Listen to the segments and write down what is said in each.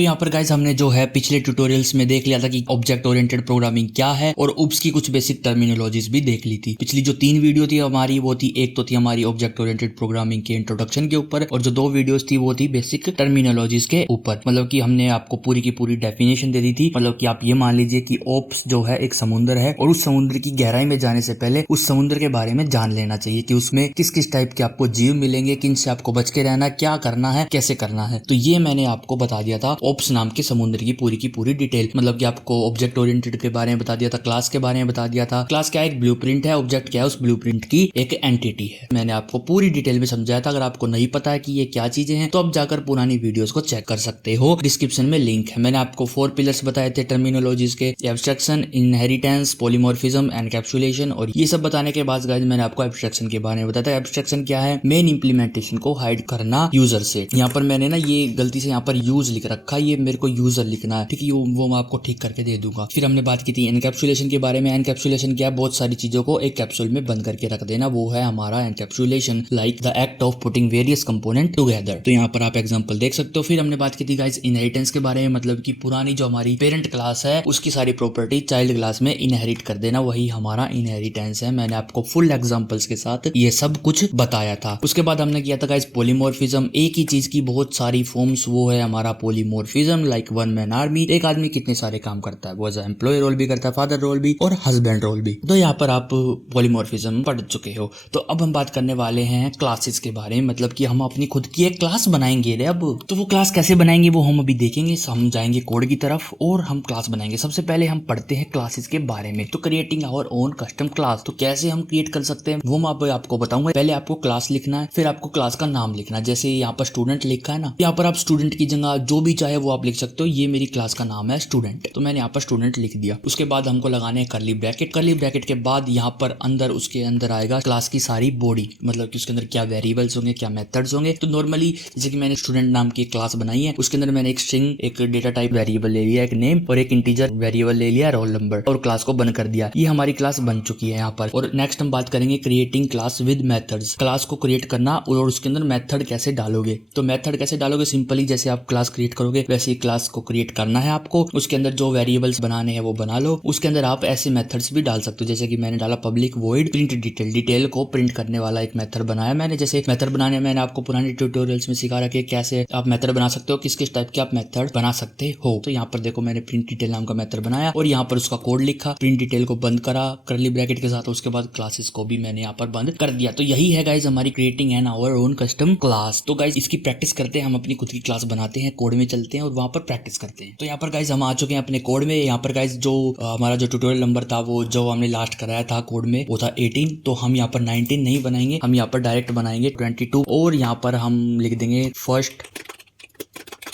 तो यहाँ पर गाइस हमने जो है पिछले ट्यूटोरियल्स में देख लिया था कि ऑब्जेक्ट ओरिएंटेड प्रोग्रामिंग क्या है और उप्स की कुछ बेसिक टर्मिनोलॉजीज भी देख ली थी। पिछली जो 3 वीडियो थी हमारी वो थी, एक तो थी हमारी ऑब्जेक्ट ओरिएंटेड प्रोग्रामिंग के इंट्रोडक्शन के ऊपर और जो 2 वीडियोस थी वो थी बेसिक टर्मिनोलॉजीज के ऊपर। मतलब कि हमने आपको पूरी की पूरी डेफिनेशन दे दी थी। मतलब कि आप ये मान लीजिए कि ओप्स जो है एक समुद्र है और उस समुद्र की गहराई में जाने से पहले उस समुद्र के बारे में जान लेना चाहिए कि उसमें किस किस टाइप के आपको जीव मिलेंगे, किन से आपको बच के रहना, क्या करना है, कैसे करना है। तो ये मैंने आपको बता दिया था ओप्स नाम के समुद्र की पूरी डिटेल। मतलब कि आपको ऑब्जेक्ट ओरिएंटेड के बारे में बता दिया था, क्लास के बारे में बता दिया था। क्लास क्या है, एक ब्लूप्रिंट है, ऑब्जेक्ट क्या है, उस ब्लूप्रिंट की एक एंटिटी है। मैंने आपको पूरी डिटेल में समझाया था। अगर आपको नहीं पता है कि ये क्या चीजें हैं तो आप जाकर पुरानी वीडियोस को चेक कर सकते हो, डिस्क्रिप्शन में लिंक है। मैंने आपको 4 पिलर्स बताए थे टर्मिनोलॉजीज के, एब्स्ट्रैक्शन, इनहेरिटेंस, पॉलीमॉर्फिज्म, एनकैप्सुलेशन। और ये सब बताने के बाद गाइस मैंने आपको एब्स्ट्रैक्शन के बारे में बताया था। एब्स्ट्रैक्शन क्या है, मेन इंप्लीमेंटेशन को हाइड करना यूजर से। यहाँ पर मैंने ना ये गलती से यहाँ पर यूज लिख रखा है, ये मेरे को यूजर लिखना है, ठीक है, वो मैं आपको ठीक करके दे दूंगा। फिर हमने बात की थी एनकैप्सुलेशन के बारे में। एनकैप्सुलेशन क्या है, बहुत सारी चीजों को एक कैप्सूल में बंद करके रख देना, वो है हमारा encapsulation, like the act of putting various component together. तो यहाँ पर आप एग्जांपल देख सकते हो। फिर हमने बात की थी गाइस इनहेरिटेंस के बारे में। मतलब कि पुरानी जो हमारी पेरेंट क्लास है उसकी सारी प्रॉपर्टी चाइल्ड क्लास में इनहेरिट कर देना, वही हमारा इनहेरिटेंस है। मैंने आपको फुल एग्जांपल्स के साथ ये सब कुछ बताया था। उसके बाद हमने किया था गाइस पॉलीमॉर्फिज्म, एक ही चीज की बहुत सारी फॉर्म्स, वो है हमारा polymorphism. Like one man army, एक आदमी कितने सारे काम करता है, वो एज एम्प्लॉय रोल भी करता है, फादर रोल भी और हस्बैंड रोल भी। तो यहाँ पर आप पॉलीमॉर्फिज्म पढ़ चुके हो। तो अब हम बात करने वाले हैं क्लासेस के बारे में। मतलब कि हम अपनी खुद की एक क्लास बनाएंगे रे अब। तो वो क्लास कैसे बनाएंगे वो हम अभी देखेंगे। हम जाएंगे कोड की तरफ और हम क्लास बनाएंगे। सबसे पहले हम पढ़ते हैं क्लासेस के बारे में। तो creating our own custom class, तो कैसे हम क्रिएट कर सकते हैं वो मैं आपको बताऊंगा। पहले आपको क्लास लिखना है, फिर आपको क्लास का नाम लिखना है। जैसे यहाँ पर स्टूडेंट लिखा है ना, यहाँ पर आप स्टूडेंट की जगह जो भी चाहे वो आप लिख सकते हो। ये मेरी क्लास का नाम है स्टूडेंट, तो मैंने यहाँ पर स्टूडेंट लिख दिया। उसके बाद हमको लगाने हैं कर्ली ब्रैकेट। कर्ली ब्रैकेट के बाद यहाँ पर अंदर उसके अंदर आएगा क्लास की सारी बॉडी। मतलब कि उसके अंदर क्या वेरिएबल्स होंगे, क्या मेथड्स होंगे। तो नॉर्मली जैसे कि मैंने स्टूडेंट नाम की क्लास बनाई है, उसके अंदर मैंने एक स्ट्रिंग, एक डेटा टाइप वेरिएबल ले लिया, एक नेम और एक इंटीजर वेरिएबल ले लिया, रोल नंबर, और क्लास को बंद कर दिया। ये हमारी क्लास बन चुकी है यहाँ पर। और नेक्स्ट हम बात करेंगे creating class with methods. Class को क्रिएट करना और उसके अंदर मेथड कैसे डालोगे। तो मेथड कैसे डालोगे, सिंपली जैसे आप क्लास क्रिएट करोगे वैसे ही क्लास को क्रिएट करना है आपको। उसके अंदर जो वेरिएबल्स बनाने हैं वो बना लो। उसके अंदर आप ऐसे मेथड्स भी डाल सकते हो, जैसे कि मैंने डाला public void print detail. Detail को प्रिंट करने वाला एक मेथड बनाया मैंने। जैसे मेथड बनाने मैंने आपको पुराने ट्यूटोरियल्स में सिखा रखा है कैसे आप मेथड बना सकते हो, किस किस टाइप के आप मेथड बना सकते हो। तो यहाँ पर देखो मैंने प्रिंट डिटेल नाम का मेथड बनाया और यहाँ पर उसका कोड लिखा, प्रिंट डिटेल को बंद करा कर्ली ब्रैकेट के साथ। उसके बाद क्लासेस को भी मैंने यहाँ पर बंद कर दिया। तो यही है गाइज हमारी creating an hour own custom class. तो गाइज इसकी प्रैक्टिस करते हैं, हम अपनी खुद की क्लास बनाते हैं, कोड में चलते हैं और वहां पर प्रैक्टिस करते हैं। तो यहाँ पर गाइज हम आ चुके हैं अपने कोड में। यहाँ पर गाइज जो हमारा जो ट्यूटोरियल नंबर था वो जो हमने लास्ट कराया था कोड में वो था 18। तो हम यहाँ पर 19 नहीं बनाएंगे, हम यहाँ पर डायरेक्ट बनाएंगे 22 और यहाँ पर हम लिख देंगे फर्स्ट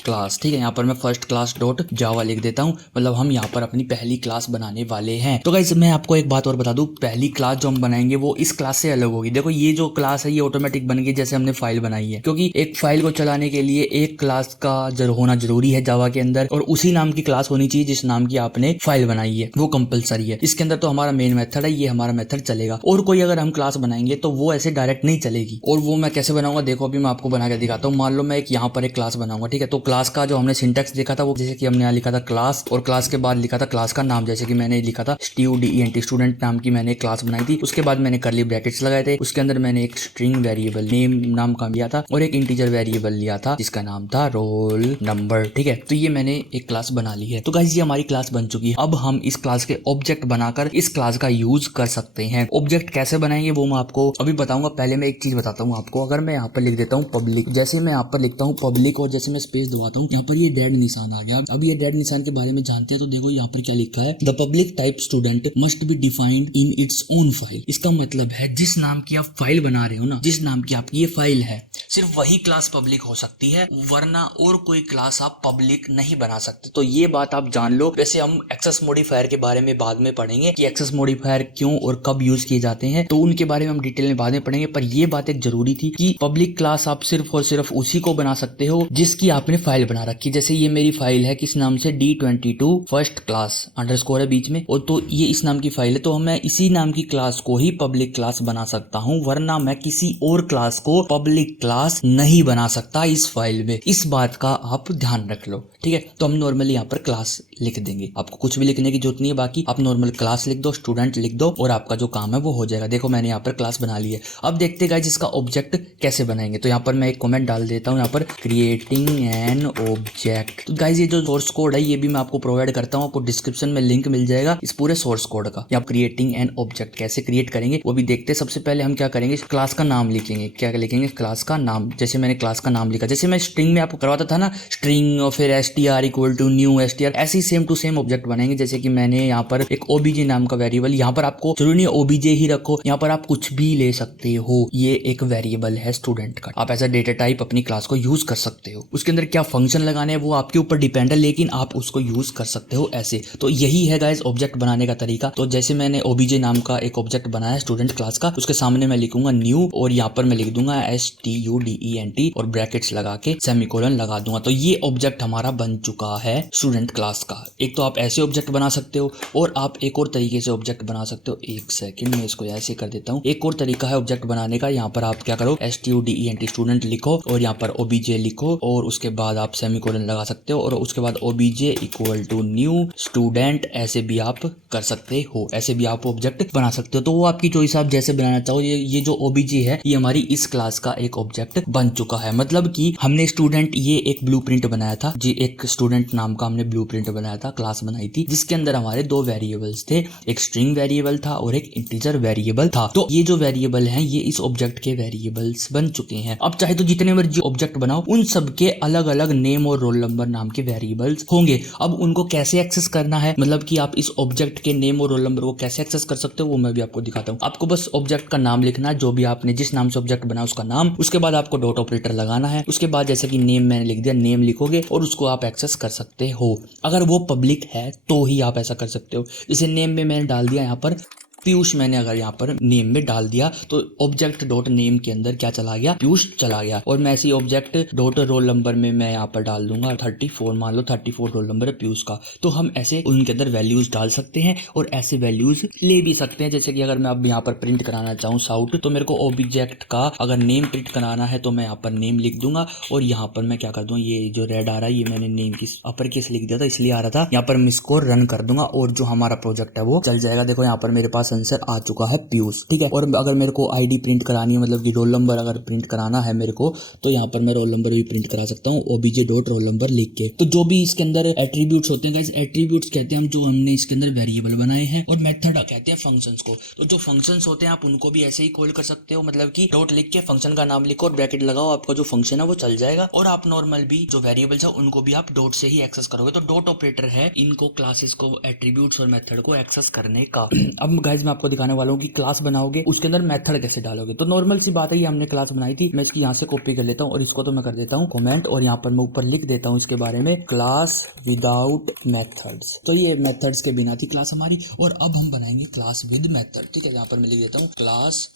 क्लास। ठीक है, यहाँ पर मैं फर्स्ट क्लास डॉट जावा लिख देता हूँ। मतलब हम यहाँ पर अपनी पहली क्लास बनाने वाले हैं। तो गाइस मैं आपको एक बात और बता दूं, पहली क्लास जो हम बनाएंगे वो इस क्लास से अलग होगी। देखो ये जो क्लास है ये ऑटोमेटिक बन गई जैसे हमने फाइल बनाई है, क्योंकि एक फाइल को चलाने के लिए एक क्लास का होना जरूरी है जावा के अंदर, और उसी नाम की क्लास होनी चाहिए जिस नाम की आपने फाइल बनाई है, वो कंपलसरी है। इसके अंदर तो हमारा मेन मेथड है, ये हमारा मेथड चलेगा। और कोई अगर हम क्लास बनाएंगे तो वो ऐसे डायरेक्ट नहीं चलेगी। और वो मैं कैसे बनाऊंगा देखो अभी मैं आपको बना के दिखाता हूँ। मान लो मैं एक यहाँ पर एक क्लास बनाऊंगा, ठीक है। तो क्लास का जो हमने सिंटैक्स देखा था वो जैसे कि हमने यहाँ लिखा था क्लास और क्लास के बाद लिखा था क्लास का नाम। जैसे कि मैंने लिखा था स्टूडेंट, स्टूडेंट नाम की मैंने क्लास बनाई थी। उसके बाद मैंने कर्ली ब्रैकेट्स लगाए थे, उसके अंदर मैंने एक स्ट्रिंग वेरिएबल नेम नाम का लिया था और एक इंटीजर वेरिएबल लिया था जिसका नाम था रोल नंबर। ठीक है, तो ये मैंने एक क्लास बना ली है। तो गाइस ये हमारी क्लास बन चुकी है। अब हम इस क्लास के ऑब्जेक्ट बनाकर इस क्लास का यूज कर सकते हैं। ऑब्जेक्ट कैसे बनाएंगे वो मैं आपको अभी बताऊंगा। पहले मैं एक चीज बताता हूँ आपको। अगर मैं यहाँ पर लिख देता हूँ पब्लिक, जैसे मैं यहाँ पर लिखता हूँ पब्लिक और जैसे मैं स्पेस दबाता हूँ यहाँ पर ये डेड निशान आ गया। अब ये डेड निशान के बारे में जानते हैं। तो देखो यहाँ पर क्या लिखा है, the public type student must be defined in its own file. इसका मतलब है जिस नाम की आप फाइल बना रहे हो ना, जिस नाम की आपकी ये फाइल है, सिर्फ वही क्लास पब्लिक हो सकती है, वरना और कोई क्लास आप पब्लिक नहीं बना सकते। तो ये बात आप जान लो। वैसे हम एक्सेस मॉडिफायर के बारे में बाद में पढ़ेंगे कि एक्सेस मॉडिफायर क्यों और कब यूज किए जाते हैं, तो उनके बारे में हम डिटेल में बाद में पढ़ेंगे। पर ये बात एक जरूरी थी कि पब्लिक क्लास आप सिर्फ और सिर्फ उसी को बना सकते हो जिसकी आपने फाइल बना रखी। जैसे ये मेरी फाइल है किस नाम से, D22 फर्स्ट क्लास अंडरस्कोर है बीच में, और तो ये इस नाम की फाइल है। तो मैं इसी नाम की क्लास को ही पब्लिक क्लास बना सकता हूँ, वरना मैं किसी और क्लास को पब्लिक क्लास क्लास नहीं बना सकता इस फाइल में, इस बात का आप ध्यान रख लो, ठीक है। तो हम नॉर्मली यहाँ पर क्लास लिख देंगे, आपको कुछ भी लिखने की जरूरत नहीं है, बाकी आप नॉर्मल क्लास लिख दो, स्टूडेंट लिख दो और आपका जो काम है वो हो जाएगा। देखो मैंने यहाँ पर क्लास बना ली है। अब देखते हैं गाइस इसका ऑब्जेक्ट कैसे बनाएंगे। तो यहाँ पर मैं एक कमेंट डाल देता हूँ, यहाँ पर क्रिएटिंग एन ऑब्जेक्ट। तो गाइस ये जो सोर्स कोड है ये भी मैं आपको प्रोवाइड करता हूँ, आपको डिस्क्रिप्शन में लिंक मिल जाएगा इस पूरे सोर्स कोड का। यहाँ क्रिएटिंग एन ऑब्जेक्ट कैसे क्रिएट करेंगे वो भी देखते हैं। सबसे पहले हम क्या करेंगे, क्लास का नाम लिखेंगे। क्या लिखेंगे, क्लास का नाम। जैसे मैंने क्लास का नाम लिखा, जैसे मैं स्ट्रिंग में आपको करवाता था ना, स्ट्रिंग और फिर str equal to new str, ऐसे ही सेम टू सेम ऑब्जेक्ट बनेंगे। जैसे कि मैंने यहाँ पर एक obj नाम का वेरिएबल, यहाँ पर आपको जरूरी नहीं obj ही रखो, यहाँ पर आप कुछ भी ले सकते हो। ये एक वेरिएबल है स्टूडेंट का, आप ऐसा डेटा टाइप अपनी क्लास को यूज कर सकते हो। उसके अंदर क्या फंक्शन लगाने हैं वो आपके ऊपर डिपेंड है, लेकिन आप उसको यूज कर सकते हो ऐसे। तो यही है गाइस ऑब्जेक्ट बनाने का तरीका। तो जैसे मैंने obj नाम का एक ऑब्जेक्ट बनाया स्टूडेंट क्लास का, उसके सामने मैं लिखूंगा न्यू और यहाँ पर मैं लिख दूंगा student और ब्रैकेट्स लगा के सेमीकोलन लगा दूंगा। तो ये ऑब्जेक्ट हमारा बन चुका है स्टूडेंट क्लास का। एक तो आप ऐसे ऑब्जेक्ट बना सकते हो और आप एक और तरीके से ऑब्जेक्ट बना सकते हो। एक सेकंड में इसको ऐसे कर देता हूँ। एक और तरीका है ऑब्जेक्ट बनाने का, यहाँ पर आप क्या करो, student स्टूडेंट लिखो और यहाँ पर obj लिखो और उसके बाद आप सेमीकोलन लगा सकते हो और उसके बाद obj equal to new student, ऐसे भी आप कर सकते हो, ऐसे भी आप ऑब्जेक्ट बना सकते हो। तो वो आपकी चॉइस, आप जैसे बनाना चाहो। ये जो obj है ये हमारी इस क्लास का एक ऑब्जेक्ट बन चुका है। मतलब कि हमने स्टूडेंट ये एक ब्लूप्रिंट बनाया था जी, एक स्टूडेंट नाम का हमने ब्लूप्रिंट बनाया था, क्लास बनाई थी, जिसके अंदर हमारे दो वेरिएबल्स थे, एक स्ट्रिंग वेरिएबल था और एक इंटीजर वेरिएबल था। तो ये जो वेरिएबल हैं ये इस ऑब्जेक्ट के वेरिएबल्स बन चुके हैं। अब चाहे तो जितने मर्जी ऑब्जेक्ट बनाओ, उन सबके अलग अलग नेम और रोल नंबर नाम के वेरिएबल्स होंगे। अब उनको कैसे एक्सेस करना है, मतलब कि आप इस ऑब्जेक्ट के नेम और रोल नंबर को कैसे एक्सेस कर सकते हो वो मैं भी आपको दिखाता हूँ। आपको बस ऑब्जेक्ट का नाम लिखना है, जो भी आपने जिस नाम से ऑब्जेक्ट बनाया उसका नाम। उसके बाद आपको डॉट ऑपरेटर लगाना है। उसके बाद जैसे कि नेम मैंने लिख दिया, नेम लिखोगे और उसको आप एक्सेस कर सकते हो। अगर वो पब्लिक है तो ही आप ऐसा कर सकते हो। जैसे नेम में मैंने डाल दिया यहाँ पर पीयूष, मैंने अगर यहाँ पर नेम में डाल दिया तो ऑब्जेक्ट डॉट नेम के अंदर क्या चला गया, पीयूष चला गया। और मैं ऐसे ऑब्जेक्ट डॉट रोल नंबर में मैं यहाँ पर डाल दूंगा 34, मान लो 34 रोल नंबर है पीयूष का। तो हम ऐसे उनके अंदर वैल्यूज डाल सकते हैं और ऐसे वैल्यूज ले भी सकते हैं। जैसे कि अगर मैं अब यहाँ पर प्रिंट कराना चाहूँ साउट, तो मेरे को ऑब्जेक्ट का अगर नेम प्रिंट कराना है तो मैं यहाँ पर नेम लिख दूंगा और यहाँ पर मैं क्या कर दूँ, ये जो रेड आ रहा है ये मैंने नेम की अपर केस लिख दिया था इसलिए आ रहा था। यहाँ पर मैं इसको रन कर दूंगा और जो हमारा प्रोजेक्ट है वो चल जाएगा। देखो यहाँ पर मेरे पास आंसर आ चुका है पीयूष, ठीक है। और अगर मेरे को आईडी प्रिंट करानी है, मतलब कि रोल नंबर अगर प्रिंट कराना है मेरे को, तो यहाँ पर मैं रोल नंबर भी प्रिंट करा सकता हूँ obj डॉट रोल नंबर लिख के। तो जो भी इसके अंदर एट्रीब्यूट्स होते हैं गाइस, एट्रीब्यूट्स कहते हैं हम जो हमने इसके अंदर वेरिएबल बनाए हैं, और मेथड कहते हैं फंक्शंस को। तो जो फंक्शंस होते हैं आप उनको भी ऐसे ही कॉल कर सकते हो, मतलब कि डॉट लिख के फंक्शन का नाम लिखो और ब्रैकेट लगाओ, आपका जो फंक्शन है वो चल जाएगा। और आप नॉर्मल भी जो वेरिएबल्स है उनको भी आप डॉट से ही एक्सेस करोगे। तो डॉट ऑपरेटर है इनको क्लासेस को, एट्रीब्यूट्स और मेथड को एक्सेस करने का। अब गाइस मैं आपको दिखाने वाला हूँ कि क्लास बनाओगे उसके अंदर मेथड कैसे डालोगे। तो नॉर्मल सी बात है, ये हमने क्लास बनाई थी, मैं इसकी यहाँ से कॉपी कर लेता हूँ और इसको तो मैं कर देता हूँ कमेंट और यहाँ पर मैं ऊपर लिख देता हूँ इसके बारे में, क्लास विदाउट मेथड्स। तो ये मेथड्स के बिना थी क्लास हमारी, और अब हम बनाएंगे क्लास विद मेथड, ठीक है। यहाँ पर मैं लिख देता हूँ क्लास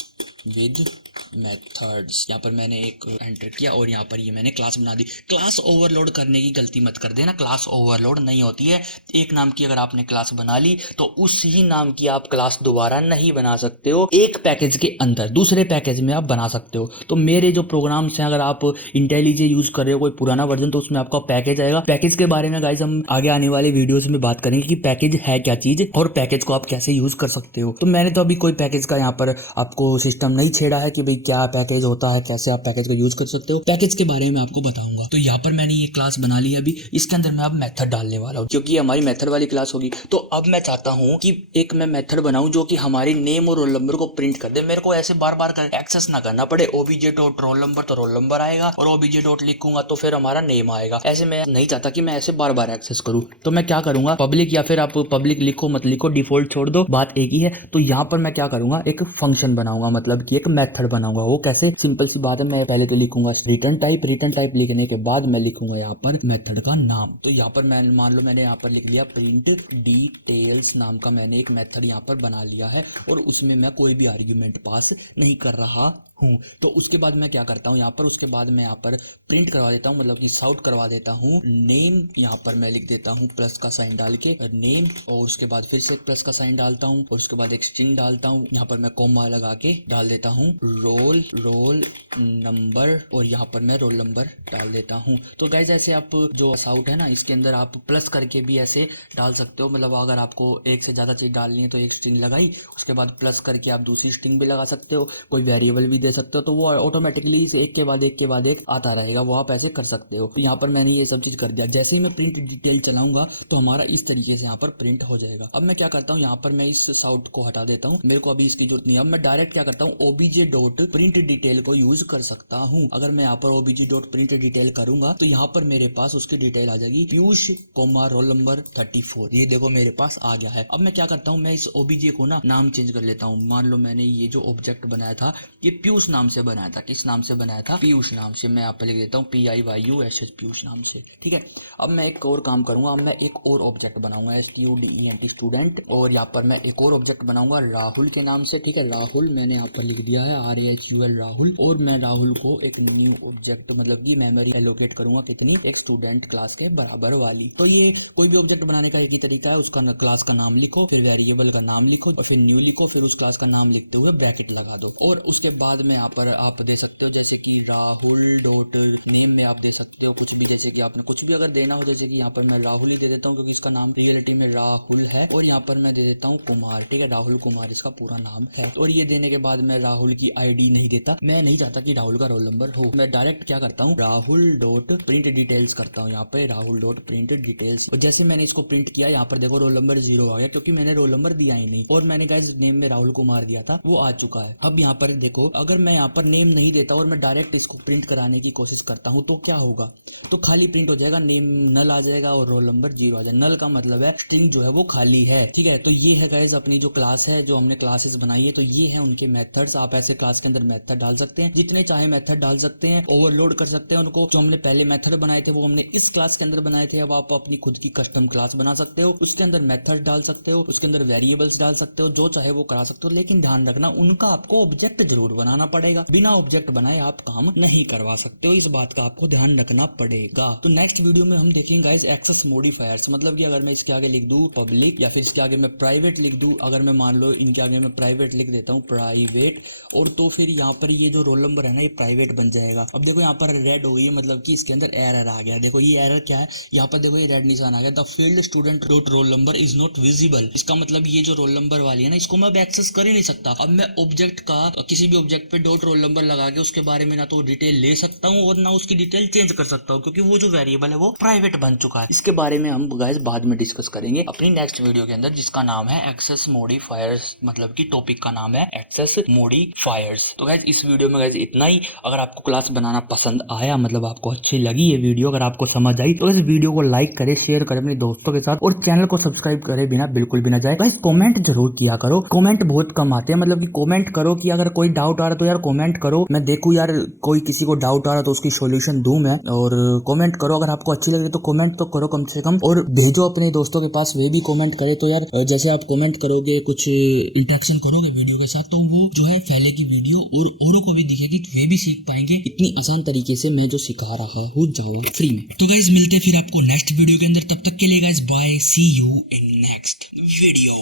विद मेथड्स। यहाँ पर मैंने एक एंटर किया और यहाँ पर ये मैंने क्लास बना दी। क्लास ओवरलोड करने की गलती मत कर देना, क्लास ओवरलोड नहीं होती है। एक नाम की अगर आपने क्लास बना ली तो उस ही नाम की आप क्लास दोबारा नहीं बना सकते हो। एक पैकेज के अंदर दूसरे पैकेज में आप बना सकते हो। तो मेरे जो प्रोग्राम्स हैं, अगर आप इंटेलिजे यूज कर रहे हो कोई पुराना वर्जन, तो उसमें आपका पैकेज आएगा। पैकेज के बारे में गाइस हम आगे आने वाले वीडियोस में बात करेंगे कि पैकेज है क्या चीज और पैकेज को आप कैसे यूज कर सकते हो। तो मैंने तो अभी कोई पैकेज का यहाँ पर आपको सिस्टम नहीं छेड़ा है कि भाई क्या पैकेज होता है, कैसे आप पैकेज को यूज कर सकते हो। पैकेज के बारे में आपको बताऊंगा। तो यहाँ पर मैंने ये क्लास बना ली अभी, इसके अंदर मैं अब मेथड डालने वाला हूँ क्योंकि ये हमारी मेथड वाली क्लास होगी। तो अब मैं चाहता हूँ कि एक मैं मेथड बनाऊं जो कि हमारे नेम और रोल नंबर को प्रिंट कर दे, मेरे को ऐसे बार बार एक्सेस ना करना पड़े। obj डॉट रोल नंबर तो रोल नंबर आएगा और obj डॉट लिखूंगा तो फिर हमारा नेम आएगा। ऐसे मैं नहीं चाहता कि मैं ऐसे बार बार एक्सेस करूँ। तो मैं क्या करूंगा, पब्लिक, या फिर आप पब्लिक लिखो मत लिखो, डिफॉल्ट छोड़ दो, बात एक ही है। तो यहाँ पर मैं क्या करूंगा, एक फंक्शन बनाऊंगा, मतलब कि एक मेथड बनाऊंगा। वो कैसे, सिंपल सी बात है, मैं पहले तो लिखूंगा रिटर्न टाइप लिखने के बाद मैं लिखूंगा यहाँ पर मेथड का नाम। तो यहाँ पर मैं मान लो मैंने यहाँ पर लिख लिया प्रिंट डिटेल्स नाम का मैंने एक मेथड यहाँ पर बना लिया है और उसमें मैं कोई भी आर्ग्यूमेंट पास नहीं कर रहा हूँ। तो उसके बाद मैं क्या करता हूँ यहाँ पर, उसके बाद मैं यहाँ पर प्रिंट करवा देता हूँ, मतलब कि साउट करवा देता हूँ नेम। यहाँ पर मैं लिख देता हूँ प्लस का साइन डाल के नेम, और उसके बाद फिर से एक प्लस का साइन डालता हूँ, और उसके बाद एक स्ट्रिंग डालता हूँ। यहाँ पर मैं कॉमा लगा के डाल देता हूँ रोल नंबर, और यहाँ पर मैं रोल नंबर डाल देता हूँ। तो गाइज ऐसे आप जो साउट है ना, इसके अंदर आप प्लस करके भी ऐसे डाल सकते हो। मतलब अगर आपको एक से ज़्यादा चीज़ डालनी है तो एक स्ट्रिंग लगाई, उसके बाद प्लस करके आप दूसरी स्ट्रिंग भी लगा सकते हो, कोई वेरिएबल भी दे सकते हो, तो वो ऑटोमेटिकली एक के बाद एक आता रहेगा, वो आप ऐसे कर सकते हो। तो यहाँ पर मैंने ये सब चीज़ कर दिया। जैसे ही मैं प्रिंट डिटेल चलाऊंगा तो हमारा इस तरीके से यहाँ पर प्रिंट हो जाएगा। अब मैं क्या करता हूँ, यहाँ पर मैं इस साउट को हटा देता हूँ, मेरे को अभी इसकी जरूरत नहीं है। अब मैं डायरेक्ट क्या करता हूँ, obj.printDetail को यूज कर सकता हूँ। अगर मैं यहाँ पर obj.printDetail करूंगा तो यहाँ पर मेरे पास उसकी डिटेल आ जाएगी, पीयूष रोल नंबर 34। ये देखो मेरे पास आ गया है। अब मैं क्या करता हूँ, मैं इस obj को ना नाम चेंज कर लेता हूँ। मान लो मैंने ये जो ऑब्जेक्ट बनाया था ये पीयूष नाम से बनाया था। किस नाम से बनाया था? पीयूष नाम से। मैं यहाँ पर लिख देता हूँ PIYUSH, पीयूष नाम से। ठीक है। अब मैं एक और काम करूंगा, अब मैं एक और ऑब्जेक्ट बनाऊंगा STUDENT स्टूडेंट, और यहाँ पर मैं एक और ऑब्जेक्ट बनाऊंगा राहुल के नाम से। ठीक है, राहुल मैंने यहाँ पर लिख दिया है RAHUL राहुल, और मैं राहुल को एक न्यू ऑब्जेक्ट मतलब की मेमोरी एलोकेट करूंगा, कितनी? एक स्टूडेंट क्लास के बराबर वाली। तो ये कोई भी ऑब्जेक्ट बनाने का एक ही तरीका है, उसका क्लास का नाम लिखो, फिर वेरिएबल का नाम लिखो, और फिर न्यू लिखो, फिर उस क्लास का नाम लिखते हुए ब्रैकेट लगा दो। और उसके बाद में यहाँ पर आप दे सकते हो जैसे कि राहुल डॉट नेम में आप दे सकते हो कुछ भी, जैसे कि आपने कुछ भी अगर देना हो, जैसे कि यहाँ पर मैं राहुल ही दे देता हूँ क्योंकि इसका नाम रियलिटी में राहुल है, और यहाँ पर मैं दे देता हूँ कुमार। ठीक है, राहुल कुमार इसका पूरा नाम है। और ये देने के बाद मैं राहुल की ID नहीं देता, मैं नहीं चाहता कि राहुल का रोल नंबर हो। मैं डायरेक्ट क्या करता हूँ, राहुल डॉट प्रिंट डिटेल्स करता हूँ। यहाँ पे राहुल डॉट प्रिंट डिटेल्स, और जैसे मैंने इसको प्रिंट किया यहाँ पर देखो रोल नंबर 0 आ गया, क्योंकि मैंने रोल नंबर दिया ही नहीं, और मैंने गाइस नेम में राहुल कुमार दिया था, वो आ चुका है। अब यहाँ पर देखो, अगर मैं यहाँ पर नेम नहीं देता और मैं डायरेक्ट इसको प्रिंट कराने की कोशिश करता हूँ तो क्या होगा, तो खाली प्रिंट हो जाएगा, नेम नल आ जाएगा और रोल नंबर 0 आ जाएगा। नल का मतलब है स्ट्रिंग जो है वो खाली है। ठीक है, तो ये है गाइस अपनी जो क्लास है, जो हमने क्लासेस बनाई है, तो ये है उनके मेथड्स। आप ऐसे क्लास के अंदर मेथड डाल सकते हैं, जितने चाहे मेथड डाल सकते हैं, ओवरलोड कर सकते हैं उनको। जो हमने पहले मेथड बनाए थे वो हमने इस क्लास के अंदर बनाए थे, अब आप अपनी खुद की कस्टम क्लास बना सकते हो, उसके अंदर मेथड डाल सकते हो, उसके अंदर वेरिएबल्स डाल सकते हो, जो चाहे वो करा सकते हो। लेकिन ध्यान रखना उनका आपको ऑब्जेक्ट जरूर बनाना पड़ेगा, बिना ऑब्जेक्ट बनाए आप काम नहीं करवा सकते हो, इस बात का आपको ध्यान रखना पड़ेगा। तो नेक्स्ट वीडियो में हम देखेंगे गाइस एक्सेस मॉडिफायर्स, मतलब कि अगर मैं इसके आगे लिख दूं पब्लिक या फिर इसके आगे मैं प्राइवेट लिख दूं, अगर मैं मान लो इनके आगे मैं प्राइवेट लिख देता हूं प्राइवेट, और तो फिर यहाँ पर ये जो रोल नंबर है ना ये प्राइवेट बन जाएगा। अब देखो यहाँ पर रेड हो गई है, मतलब कि इसके अंदर एरर आ गया। देखो ये एरर क्या है, यहाँ पर देखो ये रेड निशान आ गया, the field student dot roll number is not visible. इसका मतलब ये जो रोल नंबर वाली है ना इसको मैं अब एक्सेस कर ही नहीं सकता। अब मैं ऑब्जेक्ट का किसी भी ऑब्जेक्ट पे डॉट रोल नंबर लगा के उसके बारे में ना तो डिटेल ले सकता हूँ और ना उसकी डिटेल चेंज कर सकता हूँ, क्योंकि वो जो वेरिएबल है वो प्राइवेट बन चुका है। इसके बारे में हम गाइस बाद में डिस्कस करेंगे अपनी नेक्स्ट वीडियो के अंदर, जिसका नाम है एक्सेस मॉडिफायर्स, मतलब कि टॉपिक का नाम है एक्सेस मॉडिफायर्स। तो गाइस इस वीडियो में गाइस इतना ही। अगर आपको क्लास बनाना पसंद आया, मतलब आपको अच्छी लगी ये वीडियो, अगर आपको समझ आई, तो इस वीडियो को लाइक करे, शेयर करे अपने दोस्तों के साथ, और चैनल को सब्सक्राइब करे बिना बिल्कुल भी ना जाए। गाइस कमेंट जरूर किया करो, कमेंट बहुत कम आते हैं, मतलब कि कमेंट करो कि अगर कोई डाउट आ रहा तो यार कमेंट करो, मैं देखूं यार कोई किसी को डाउट आ रहा तो उसकी सॉल्यूशन दूं मैं। और कमेंट करो, अगर आपको अच्छी लग रही तो कमेंट तो करो कम से कम, और भेजो अपने दोस्तों के पास, वे भी कमेंट करे। तो यार जैसे आप कमेंट करोगे, कुछ इंटरेक्शन करोगे वीडियो के साथ, तो वो जो है फैलेगी वीडियो और औरों को भी दिखेगी, तो वे भी सीख पाएंगे इतनी आसान तरीके से मैं जो सिखा रहा हूँ जावा फ्री में। तो गाइज मिलते फिर आपको नेक्स्ट वीडियो के अंदर, तब तक के लिए guys bye, see you in next video.